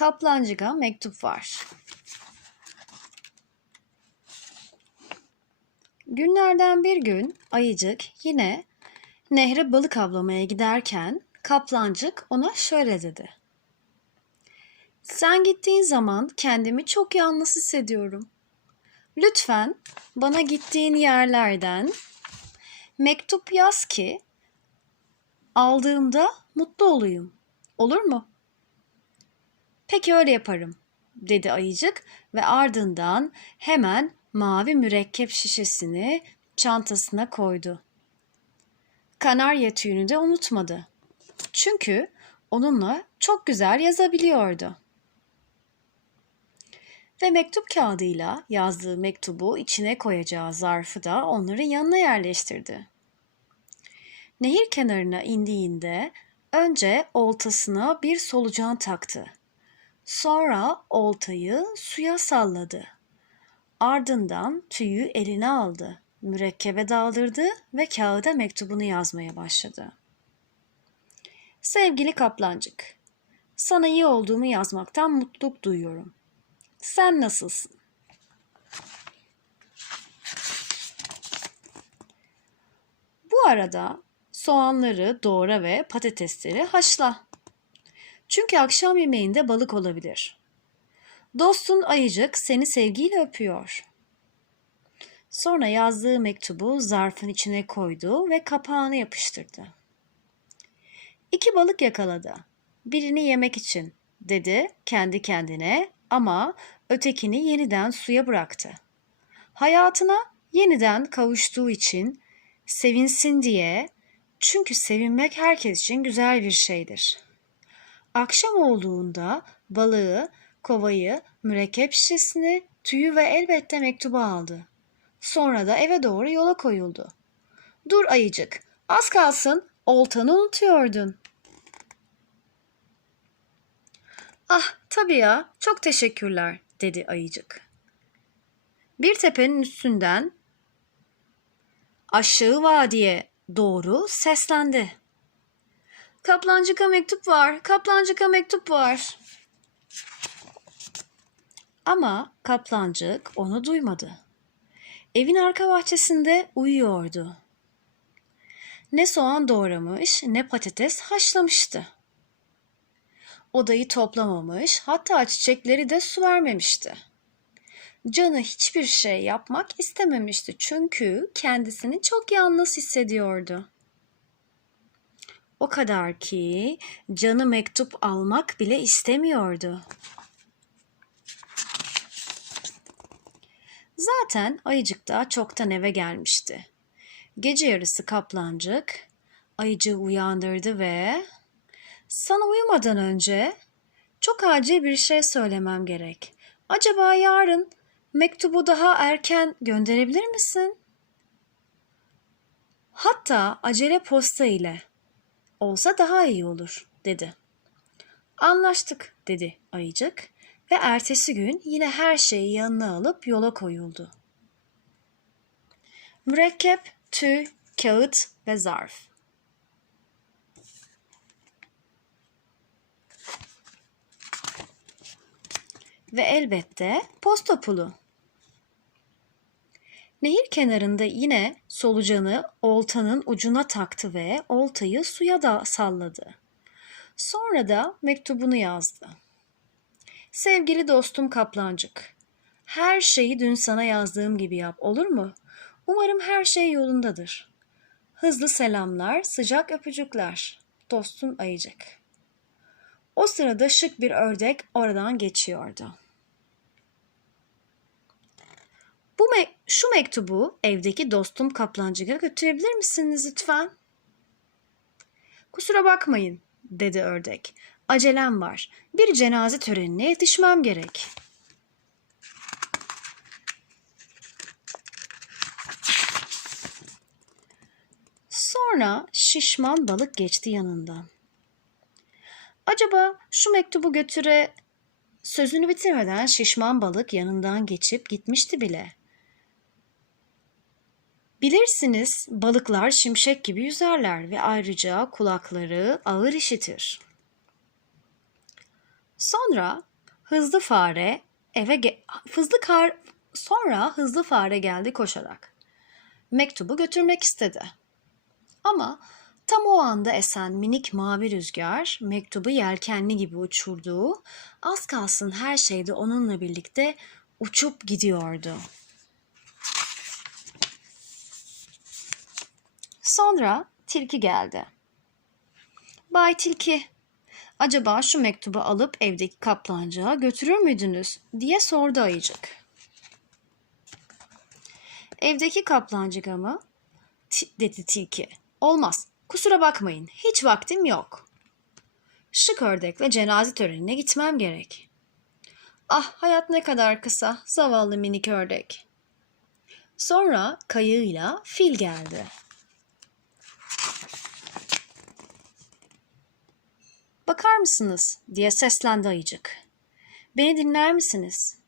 Kaplancık'a mektup var. Günlerden bir gün ayıcık yine nehre balık avlamaya giderken kaplancık ona şöyle dedi. Sen gittiğin zaman kendimi çok yalnız hissediyorum. Lütfen bana gittiğin yerlerden mektup yaz ki aldığımda mutlu olayım. Olur mu? Peki öyle yaparım, dedi ayıcık ve ardından hemen mavi mürekkep şişesini çantasına koydu. Kanarya tüyünü de unutmadı. Çünkü onunla çok güzel yazabiliyordu. Ve mektup kağıdıyla yazdığı mektubu içine koyacağı zarfı da onların yanına yerleştirdi. Nehir kenarına indiğinde önce oltasına bir solucan taktı. Sonra oltayı suya salladı. Ardından tüyü eline aldı. Mürekkebe daldırdı ve kağıda mektubunu yazmaya başladı. Sevgili kaplancık, sana iyi olduğumu yazmaktan mutluluk duyuyorum. Sen nasılsın? Bu arada soğanları doğra ve patatesleri haşla. Çünkü akşam yemeğinde balık olabilir. Dostun ayıcık seni sevgiyle öpüyor. Sonra yazdığı mektubu zarfın içine koydu ve kapağını yapıştırdı. İki balık yakaladı. Birini yemek için dedi kendi kendine ama ötekini yeniden suya bıraktı. Hayatına yeniden kavuştuğu için sevinsin diye çünkü sevinmek herkes için güzel bir şeydir. Akşam olduğunda balığı, kovayı, mürekkep şişesini, tüyü ve elbette mektubu aldı. Sonra da eve doğru yola koyuldu. Dur ayıcık, az kalsın oltanı unutuyordun. Ah tabii ya, çok teşekkürler dedi ayıcık. Bir tepenin üstünden aşağı vadiye doğru seslendi. Kaplancık'a mektup var, kaplancık'a mektup var. Ama kaplancık onu duymadı. Evin arka bahçesinde uyuyordu. Ne soğan doğramış ne patates haşlamıştı. Odayı toplamamış, hatta çiçekleri de su vermemişti. Canı hiçbir şey yapmak istememişti çünkü kendisini çok yalnız hissediyordu. O kadar ki canı mektup almak bile istemiyordu. Zaten ayıcık da çoktan eve gelmişti. Gece yarısı kaplancık ayıcığı uyandırdı ve sana uyumadan önce çok acil bir şey söylemem gerek. Acaba yarın mektubu daha erken gönderebilir misin? Hatta acele posta ile olsa daha iyi olur dedi. Anlaştık dedi ayıcık ve ertesi gün yine her şeyi yanına alıp yola koyuldu. Mürekkep, tüy, kağıt ve zarf. Ve elbette posta pulu. Nehir kenarında yine solucanı oltanın ucuna taktı ve oltayı suya da salladı. Sonra da mektubunu yazdı. Sevgili dostum Kaplancık, her şeyi dün sana yazdığım gibi yap olur mu? Umarım her şey yolundadır. Hızlı selamlar, sıcak öpücükler. Dostun ayıcık. O sırada şık bir ördek oradan geçiyordu. Bu me- şu mektubu evdeki dostum Kaplancık'a götürebilir misiniz lütfen? Kusura bakmayın, dedi ördek. Acelem var. Bir cenaze törenine yetişmem gerek. Sonra şişman balık geçti yanından. Acaba şu mektubu götüre sözünü bitirmeden şişman balık yanından geçip gitmişti bile. Bilirsiniz balıklar şimşek gibi yüzerler ve ayrıca kulakları ağır işitir. Sonra Hızlı fare eve hızlı kar sonra hızlı fare geldi koşarak. Mektubu götürmek istedi. Ama tam o anda esen minik mavi rüzgar mektubu yelkenli gibi uçurduğu, az kalsın her şeyde onunla birlikte uçup gidiyordu. Sonra tilki geldi. Bay Tilki, acaba şu mektubu alıp evdeki kaplancığa götürür müydünüz diye sordu ayıcık. Evdeki kaplancığa mı? Ti- dedi tilki. Olmaz. Kusura bakmayın. Hiç vaktim yok. Şık ördekle cenaze törenine gitmem gerek. Ah hayat ne kadar kısa. Zavallı minik ördek. Sonra kayığıyla fil geldi. Bakar mısınız diye seslendi ayıcık. Beni dinler misiniz?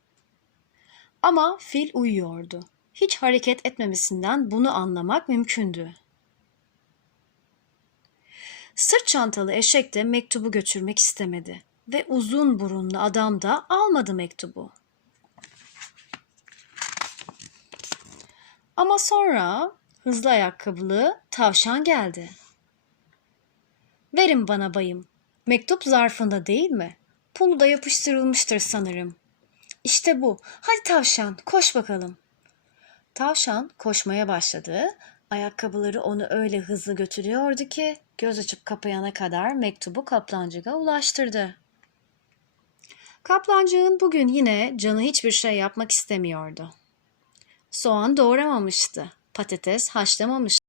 Ama fil uyuyordu. Hiç hareket etmemesinden bunu anlamak mümkündü. Sırt çantalı eşek de mektubu götürmek istemedi ve uzun burunlu adam da almadı mektubu. Ama sonra hızlı ayakkabılı tavşan geldi. Verin bana bayım. Mektup zarfında değil mi? Pulu da yapıştırılmıştır sanırım. İşte bu. Hadi tavşan, koş bakalım. Tavşan koşmaya başladı. Ayakkabıları onu öyle hızlı götürüyordu ki göz açıp kapayana kadar mektubu kaplancığa ulaştırdı. Kaplancığın bugün yine canı hiçbir şey yapmak istemiyordu. Soğan doğramamıştı. Patates haşlamamıştı.